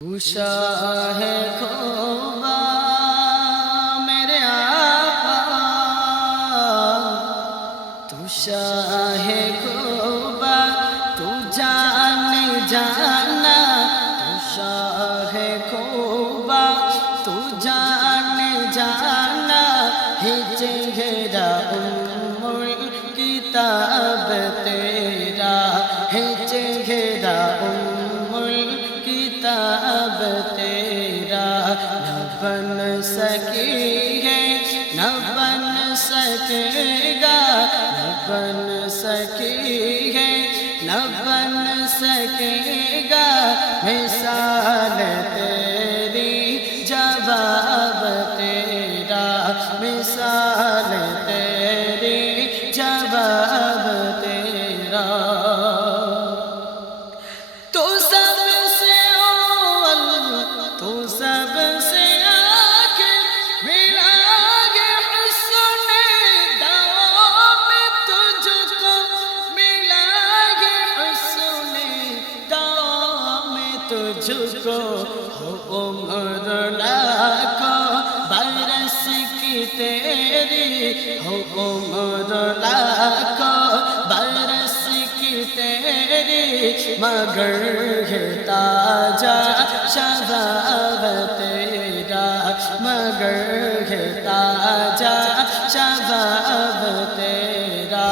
उषा है खोबा मेरे आका, तुषा है खोबा तू जाने जाना, तुषा है खोबा तू जाने जाना, है चेहरा उम्मुल किताब तेरा, है चेहरा किताब तेरा, न बन सकी है न बन सकेगा, न बन सकी है न बन सकेगा, मिसाल तेरी जवाब तेरा, मिसाल तेरी जवाब तेरा। तुझको हो उम्र लाखों बरस की तेरी, हो उम्र लाखों बरस की तेरी, मगर है ताजा शबाब तेरा, मगर है ताजा शबाब तेरा।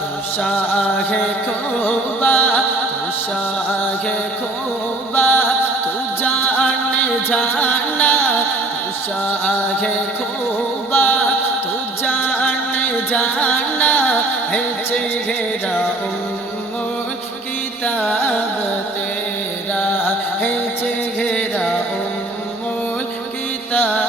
तू शाह खोबा, तू शाह खोबा तू जाने जाना, तू शाह खोबा तू जाने जाना, है चेहरा उम्मुल किताब तेरा, है चेहरा उम्मुल किताब।